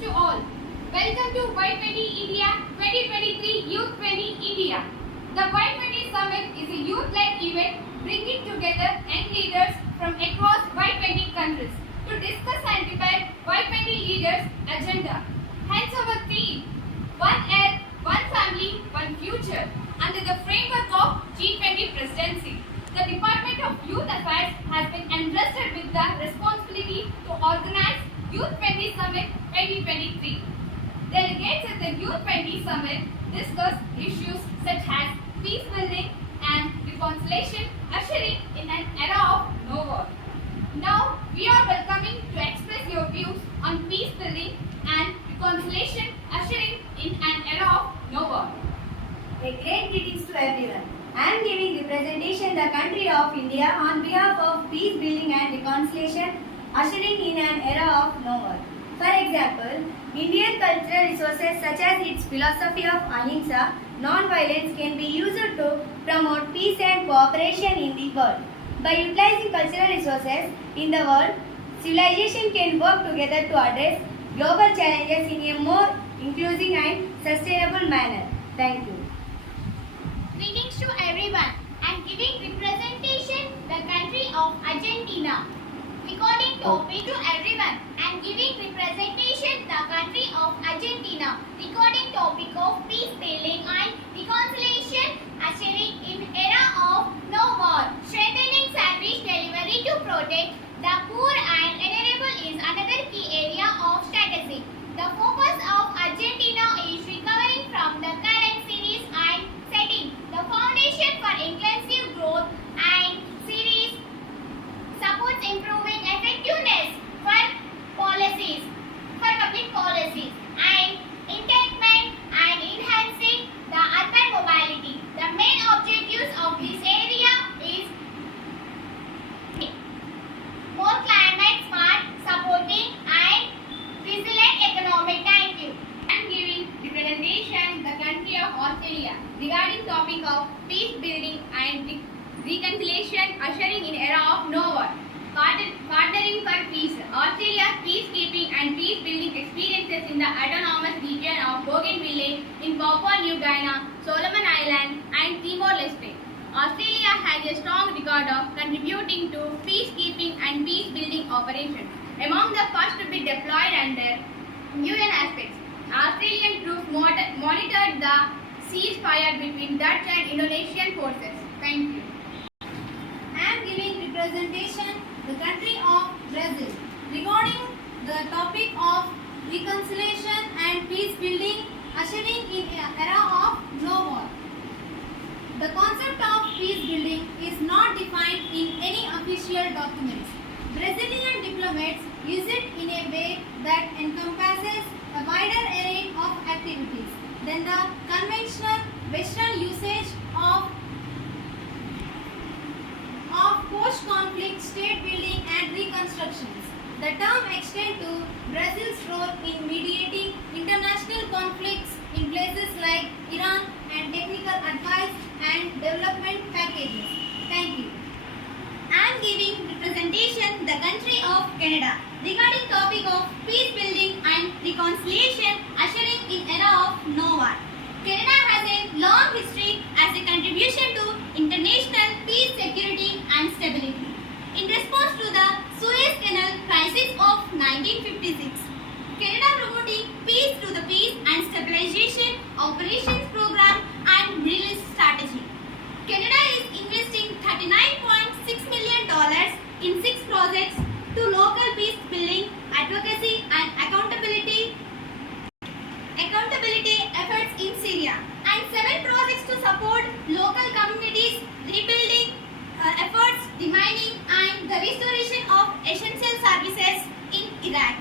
to all. Welcome to Y20 India 2023 Youth 20 India. The Y20 Summit is a youth-led event bringing together young leaders from across Y20 countries to discuss and debate Y20 leaders' agenda. Hence our theme, One Earth, One Family, One Future, under the framework of G20 Presidency. The Department of Youth Affairs has been entrusted with the responsibility to organize Youth 20 Summit 2023. Delegates at the Youth 20 Summit discuss issues such as peace building and reconciliation, ushering in an era of no war. Now, we are welcoming to express your views on peace building and reconciliation, ushering in an era of no war. A great greetings to everyone. I am giving representation the country of India on behalf of peace building and reconciliation, ushering in an era of no war. For example, Indian cultural resources such as its philosophy of ahimsa, non-violence can be used to promote peace and cooperation in the world. By utilizing cultural resources in the world, civilization can work together to address global challenges in a more inclusive and sustainable manner. Thank you. Greetings to everyone. I am giving representation the country of Argentina. Recording topic to everyone. I am giving representation the country of Argentina. Recording topic of peace building and reconciliation, ushering in era of no war. Strengthening service delivery to protect the poor and vulnerable is another key area of strategy. The focus of Argentina is recovering from the current series and setting the foundation for inclusive growth, and series supports improving effectiveness for policies, for public policies, and enhancement and enhancing the urban mobility. The main objectives of this area is more climate smart, supporting and resilient economic. Thank you. I am giving representation the country of Australia regarding topic of peace building and reconciliation, ushering in era of no war. Partnering for peace. Australia's peacekeeping and peace building experiences in the autonomous region of Bougainville in Papua New Guinea, Solomon Islands and Timor-Leste. Australia has a strong record of contributing to peacekeeping and peace building operations. Among the first to be deployed under UN aspects, Australian troops monitored the ceasefire between Dutch and Indonesian forces. Thank you. I am giving representation the country of Brazil regarding the topic of reconciliation and peace building, ushering in an era of no war. The concept of peace building is not defined in any official documents. Brazilian diplomats use it in a way that encompasses a wider array of activities than the conventional Western usage of post-conflict state building and reconstructions. The term extends to Brazil's role in mediating international conflicts in places like Iran and technical advice and development packages. Thank you. I am giving representation the country of Canada regarding topic of peace building and reconciliation, ushering in era of no war. Canada has a long history as a contribution to international peace, security and stability. In response to the Suez Canal crisis of 1956, Canada promoting peace to the peace and stabilization operations program and Middle East strategy. Canada is investing $39.6 million in 6 projects to local peace building, advocacy and accountability efforts in Syria, and 7 projects to support local communities rebuilding efforts, demining and the restoration of essential services in Iraq.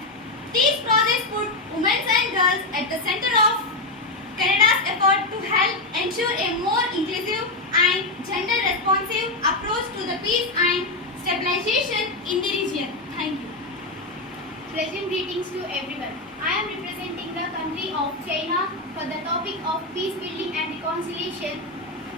These projects put women and girls at the center of Canada's effort to help ensure a more inclusive and gender-responsive approach to the peace and stabilization in the region. Thank you. Present greetings to everyone. I am representing the country of China for the topic of peace building and reconciliation,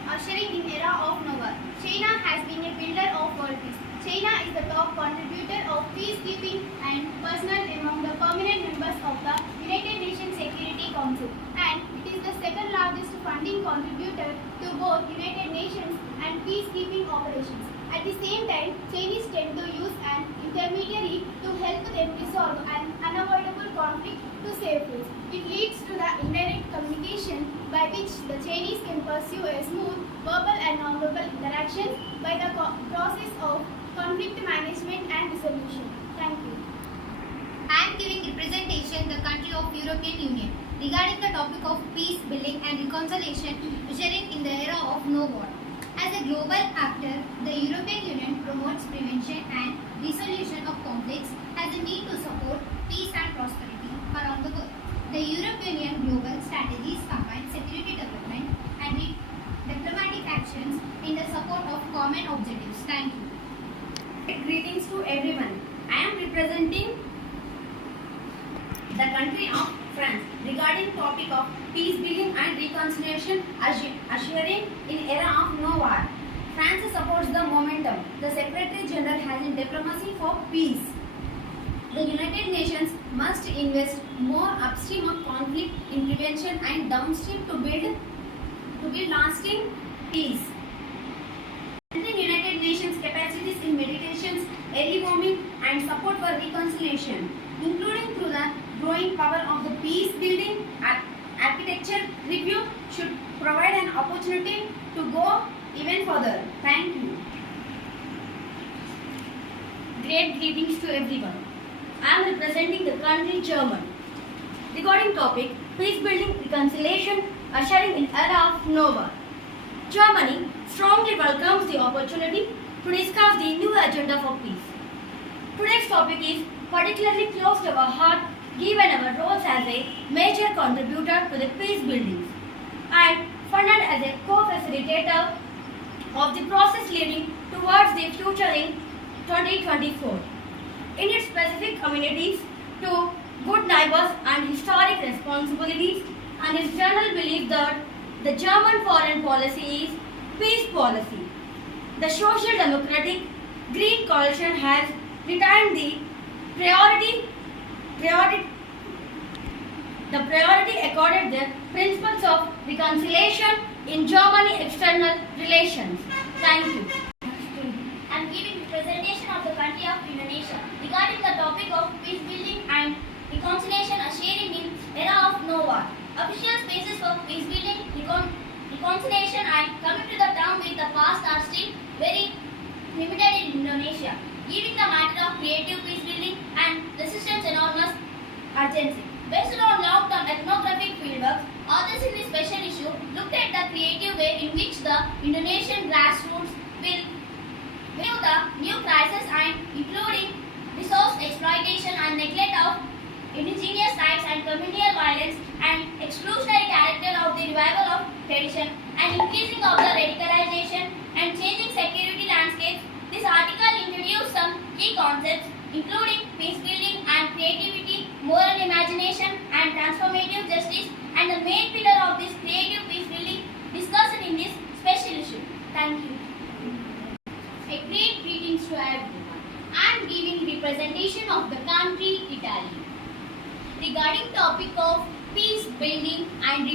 ushering in era of no war. China has been a builder of world peace. China is the top contributor of peacekeeping and personnel among the permanent members of the United Council, and it is the second largest funding contributor to both United Nations and peacekeeping operations. At the same time, Chinese tend to use an intermediary to help them resolve an unavoidable conflict to save face. It leads to the indirect communication by which the Chinese can pursue a smooth verbal and non-verbal interaction by the process of conflict management and resolution. Thank you. I am giving representation the country of European Union regarding the topic of peace building and reconciliation ushering in the era of no war. As a global actor, the European Union promotes prevention and resolution of conflicts as a means to support peace and prosperity around the world. The European Union global strategies combine security development and diplomatic actions in the support of common objectives. Thank you. Greetings to everyone. I am representing the country of France regarding topic of peace building and reconciliation assuring in era of no war. France supports the momentum the Secretary General has in diplomacy for peace. The United Nations must invest more upstream of conflict in prevention and downstream to build lasting peace. Strengthen United Nations capacities in meditations, early warning and support for reconciliation, including through the growing power of the peace building architecture review should provide an opportunity to go even further. Thank you. Great greetings to everyone. I am representing the country Germany. Regarding topic peace building reconciliation ushering in era of no war. Germany strongly welcomes the opportunity to discuss the new agenda for peace. Today's topic is particularly close to our heart given our roles as a major contributor to the peace building and funded as a co-facilitator of the process leading towards the future in 2024. In its specific communities to good neighbors and historic responsibilities and its general belief that the German foreign policy is peace policy. The Social Democratic Green Coalition has retained the priority accorded the principles of reconciliation in Germany external relations. Thank you. I am giving representation of the country of Indonesia regarding the topic of peace building and reconciliation assuring in era of no war. Official spaces for peace building, reconciliation and coming to the term with the past are still very limited in Indonesia, giving the matter of creative peace building and resistance enormous urgency. Based on long-term ethnographic fieldwork, authors in this special issue looked at the creative way in which the Indonesian grassroots will view the new crisis and including resource exploitation and neglect of indigenous rights and communal violence and exclusionary character of the revival of tradition and increasing of the radicalization and changing security landscapes. This article introduced some key concepts including peace building and creativity, moral imagination and transformative justice, and the main pillar of this creative peace building discussed in this special issue. Thank you. A great greetings to everyone. I am giving representation of the country Italy regarding topic of peace building and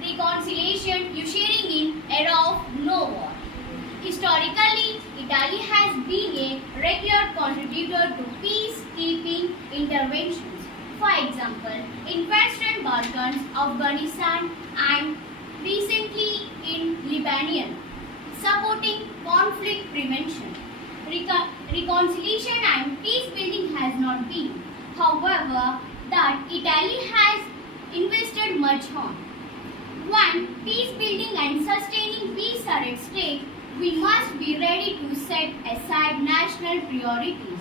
reconciliation ushering in era of no war. Historically, Italy has been a regular contributor to peacekeeping interventions. For example, in Western Balkans, Afghanistan, and recently in Lebanon, supporting conflict prevention. Reconciliation and peace building has not been, however, that Italy has invested much on. When peace building and sustaining peace are at stake, we must be ready to set aside national priorities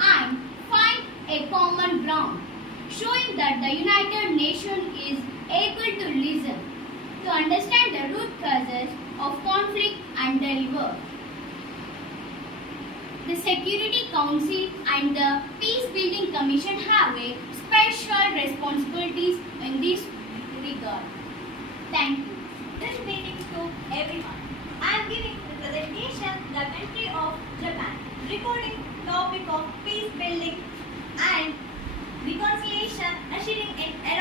and find a common ground, showing that the United Nations is able to listen, to understand the root causes of conflict and deliver. The Security Council and the Peace Building Commission have a special responsibilities in this regard. Thank you. This greetings to everyone. I am giving representation the country of Japan regarding topic of peace building and reconciliation assuring an era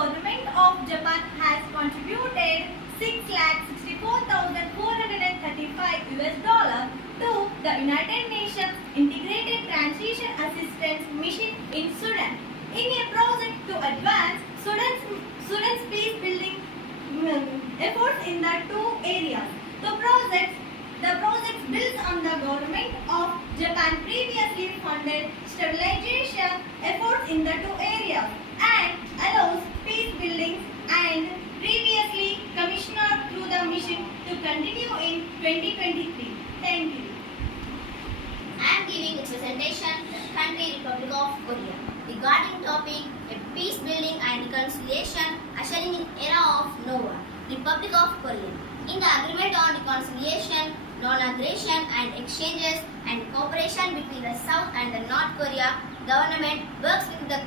government of Japan has contributed $6,64,435 to the United Nations Integrated Transition Assistance Mission in Sudan in a project to advance Sudan's peace building efforts in the two areas. The project builds on the government of Japan previously funded stabilization efforts in the two areas and allows peace building and previously commissioned through the mission to continue in 2023. Thank you. I am giving a presentation the country Republic of Korea regarding topic peace building and reconciliation ushering in era of no war. Republic of Korea. In the agreement on reconciliation, non-aggression and exchanges and cooperation between the South and the North Korea government works with the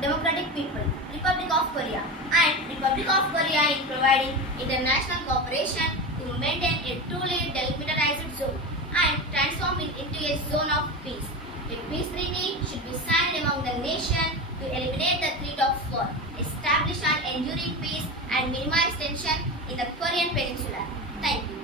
Democratic People, Republic of Korea and Republic of Korea in providing international cooperation to maintain a truly demilitarized zone and transform it into a zone of peace. A peace treaty should be signed among the nations to eliminate the threat of war, establish an enduring peace and minimize tension in the Korean Peninsula. Thank you.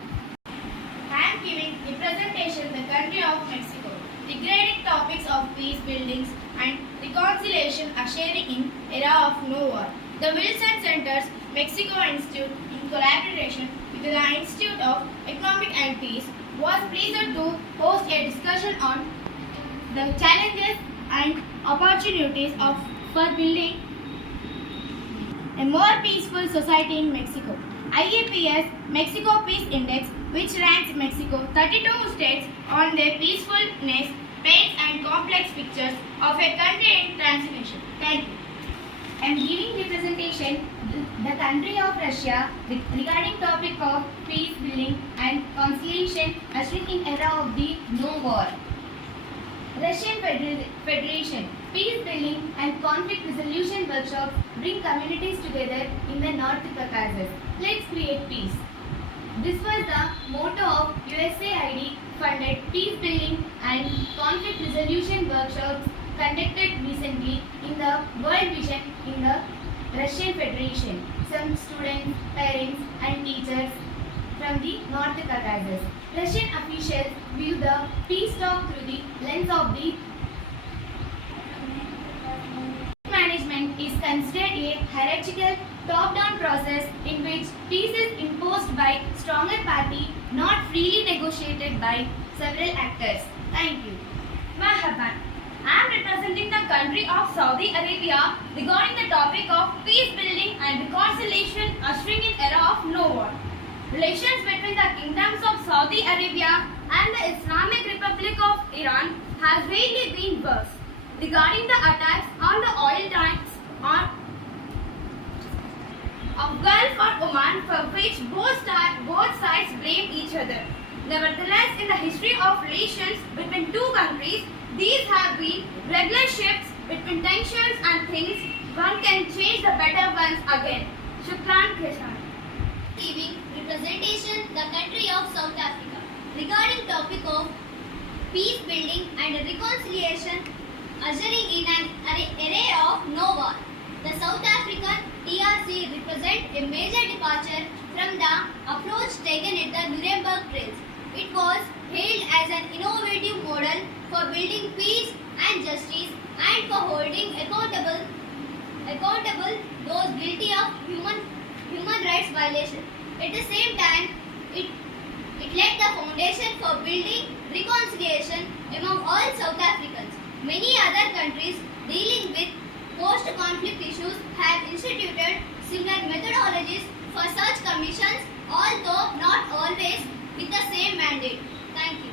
I am giving the presentation the country of Mexico, regarding topics of peace buildings and reconciliation ushering in era of no war. The Wilson Center's Mexico Institute, in collaboration with the Institute of Economic and Peace, was pleased to host a discussion on the challenges and opportunities for building a more peaceful society in Mexico. IAPS Mexico Peace Index, which ranks Mexico 32 states on their peacefulness, paints and complex pictures of a country in transformation. Thank you. I am giving representation the country of Russia regarding topic of peace building and conciliation ushering in era of the no war. Russian Federation peace building and conflict resolution workshops bring communities together in the North Caucasus. Let's create peace. This was the motto of USAID funded peace building and conflict resolution workshops conducted recently in the World Vision in the Russian Federation. Some students, parents and teachers from the North Caucasus. Russian officials view the peace talk through the lens of the management is considered a hierarchical top-down process in which peace is imposed by stronger party, not freely negotiated by several actors. Thank you. Marhaban. I am representing the country of Saudi Arabia regarding the topic of peace building and reconciliation ushering in era of no war. Relations between the kingdoms of Saudi Arabia and the Islamic Republic of Iran has lately been worse. Regarding the attacks on the oil tanks of Gulf or Oman, for which both sides blame each other. Nevertheless, in the history of relations between two countries, these have been regular shifts between tensions and things one can change the better ones again. Shukran Krishan. Giving representation the country of South Africa regarding topic of peace building and reconciliation ushering in an era of no war. The South African DRC represent a major departure from the approach taken at the Nuremberg Trials. It was hailed as an innovative model for building peace and justice and for holding accountable those guilty of human rights violations. At the same time, it laid the foundation for building reconciliation among all South Africans. Many other countries dealing with post-conflict issues have instituted similar methodologies for such commissions, although not always with the same mandate. Thank you.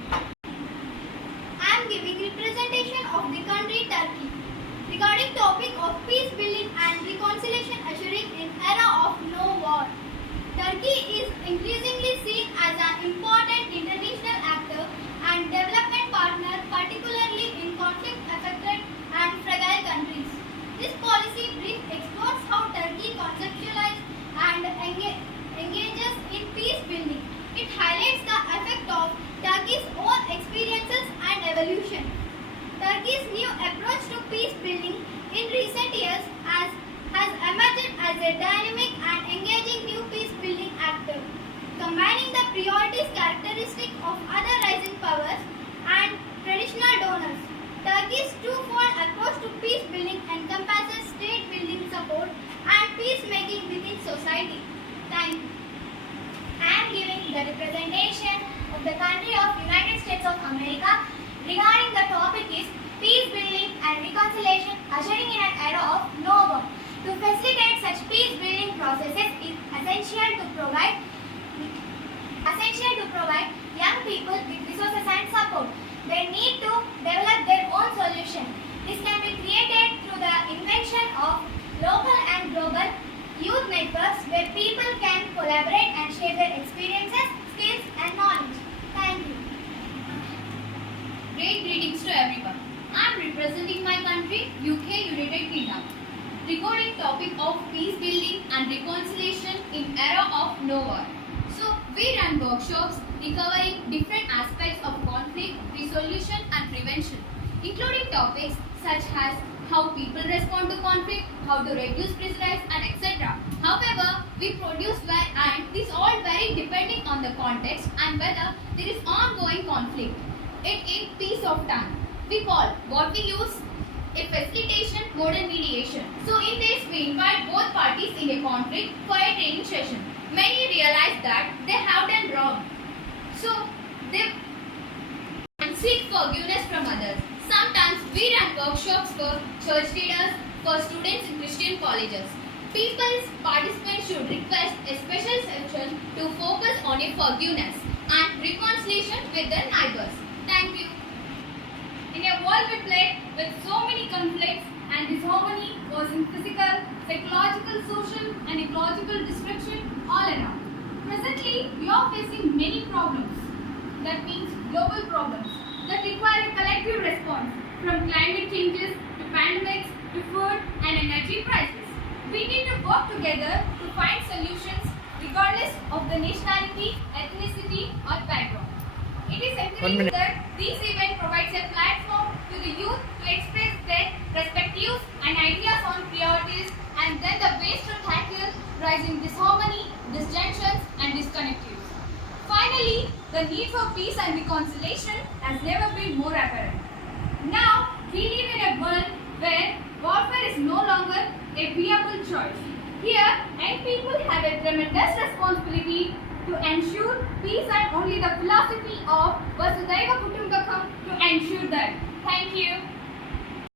I am giving representation of the country Turkey regarding topic of peace building and reconciliation ushering in era of no war. Turkey is increasingly seen as an important international actor and development partner, particularly in conflict-affected and fragile countries. This policy brief explores how Turkey conceptualizes and engages in peace building. It highlights the effect of Turkey's own experiences and evolution. Turkey's new approach to peace building in recent years has has emerged as a dynamic and engaging new peace-building actor, combining the priorities characteristic of other rising powers and traditional donors. Turkey's twofold approach to peace-building encompasses state-building support and peacemaking within society. Thank you. I am giving the representation of the country of United States of America regarding the topic is peace building and reconciliation ushering in an era of no war. To facilitate such peace building processes is essential to provide young people with resources and support. They need to develop their own solution. This can be created through the invention of local and global youth networks where people can collaborate and share their experiences, skills and knowledge. Thank you. Great greetings to everyone. I am representing my country, UK United Kingdom. Recording topic of peace building and reconciliation in era of no war. So we run workshops covering different aspects of conflict resolution and prevention, including topics such as how people respond to conflict, how to reduce pressurized and etc. However, we produce and this all vary depending on the context and whether there is ongoing conflict. In peace of time, we call what we use a facilitation mode and mediation. So in this we invite both parties in a conflict for a training session. Many realize that they have done wrong, so they and seek forgiveness from others. Sometimes we run workshops for church leaders, for students in Christian colleges. People's participants should request a special session to focus on a forgiveness and reconciliation with their neighbors. Thank you. In a world plagued with so many conflicts and disharmony causing physical, psychological, social and ecological destruction all around. Presently, we are facing many problems. That means global problems that require a collective response, from climate changes to pandemics to food and energy crisis. We need to work together to find solutions regardless of the nationality, ethnicity or background. It is encouraging that this event provides a platform to the youth to express their perspectives and ideas on priorities and then the ways to tackle rising disharmony, disjunctions and disconnectives. Finally, the need for peace and reconciliation has never been more apparent. Now, we live in a world where warfare is no longer a viable choice. Here, young people have a tremendous responsibility to ensure peace and only the philosophy of Vasudhaiva Kutumbakam to ensure that. Thank you.